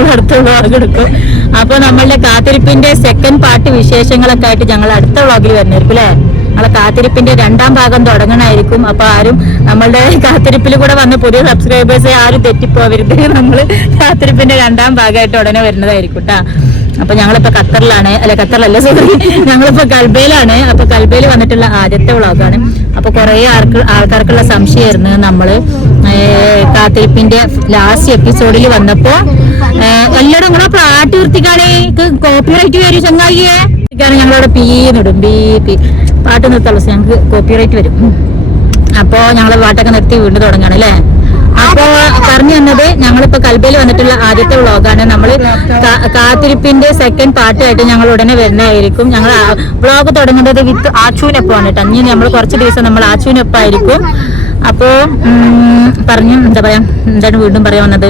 നമ്മൾ അടുത്ത വ്ളോഗ് എടുക്കും. അപ്പൊ നമ്മളുടെ കാത്തിരിപ്പിന്റെ സെക്കൻഡ് പാർട്ട് വിശേഷങ്ങളൊക്കെ ആയിട്ട് ഞങ്ങൾ അടുത്ത വ്ളോഗിൽ വരുന്നതായിരിക്കും അല്ലെ. നമ്മളെ കാത്തിരിപ്പിന്റെ 2ാം ഭാഗം തുടങ്ങണമായിരിക്കും. അപ്പൊ ആരും നമ്മളുടെ കാത്തിരിപ്പിൽ കൂടെ വന്ന പുതിയ സബ്സ്ക്രൈബേഴ്സ് ആരും തെറ്റിപ്പോവരുത്. നമ്മള് കാത്തിരിപ്പിന്റെ 2ാം ഭാഗമായിട്ട് ഉടനെ വരുന്നതായിരിക്കും കേട്ടാ. അപ്പൊ ഞങ്ങളിപ്പോ ഖത്തറിലാണ്, ഖത്തറിലല്ല സോറി, ഞങ്ങളിപ്പോ കൽബയിലാണ്. അപ്പൊ കൽബയിൽ വന്നിട്ടുള്ള ആദ്യത്തെ വ്ളോഗാണ്. അപ്പൊ കുറെ ആൾക്കാർക്കുള്ള സംശയമായിരുന്നു നമ്മള് കാത്തിരിപ്പിന്റെ ലാസ്റ്റ് എപ്പിസോഡിൽ വന്നപ്പോ എല്ലാരും നിങ്ങളെ പാട്ട് നിർത്തിക്കാണേ കോപ്പിറൈറ്റ് വരും ചങ്ങായിയെ. ഞങ്ങളവിടെ പീന്നിടും പി പാട്ട് നിർത്താനുള്ള ഞങ്ങൾക്ക് കോപ്പിറൈറ്റ് വരും. അപ്പോ ഞങ്ങള് പാട്ടൊക്കെ നിർത്തി വീണ്ടും തുടങ്ങാണ് അല്ലേ. അപ്പോ പറഞ്ഞു തന്നത് ഞങ്ങളിപ്പോ കൽബയിൽ വന്നിട്ടുള്ള ആദ്യത്തെ വ്ളോഗാണ്. നമ്മള് കാത്തിരിപ്പിന്റെ സെക്കൻഡ് പാർട്ടായിട്ട് ഞങ്ങൾ ഉടനെ വരുന്നതായിരിക്കും. ഞങ്ങൾ വ്ളോഗ് തുടങ്ങുന്നത് വിത്ത് ആച്ചൂനൊപ്പമാണ് കേട്ടോ. ഇനി നമ്മൾ കുറച്ച് ദിവസം നമ്മൾ ആച്ചൂനൊപ്പമായിരിക്കും. അപ്പോ പറഞ്ഞു എന്താ പറയാ, എന്താണ് വീണ്ടും പറയാൻ വന്നത്,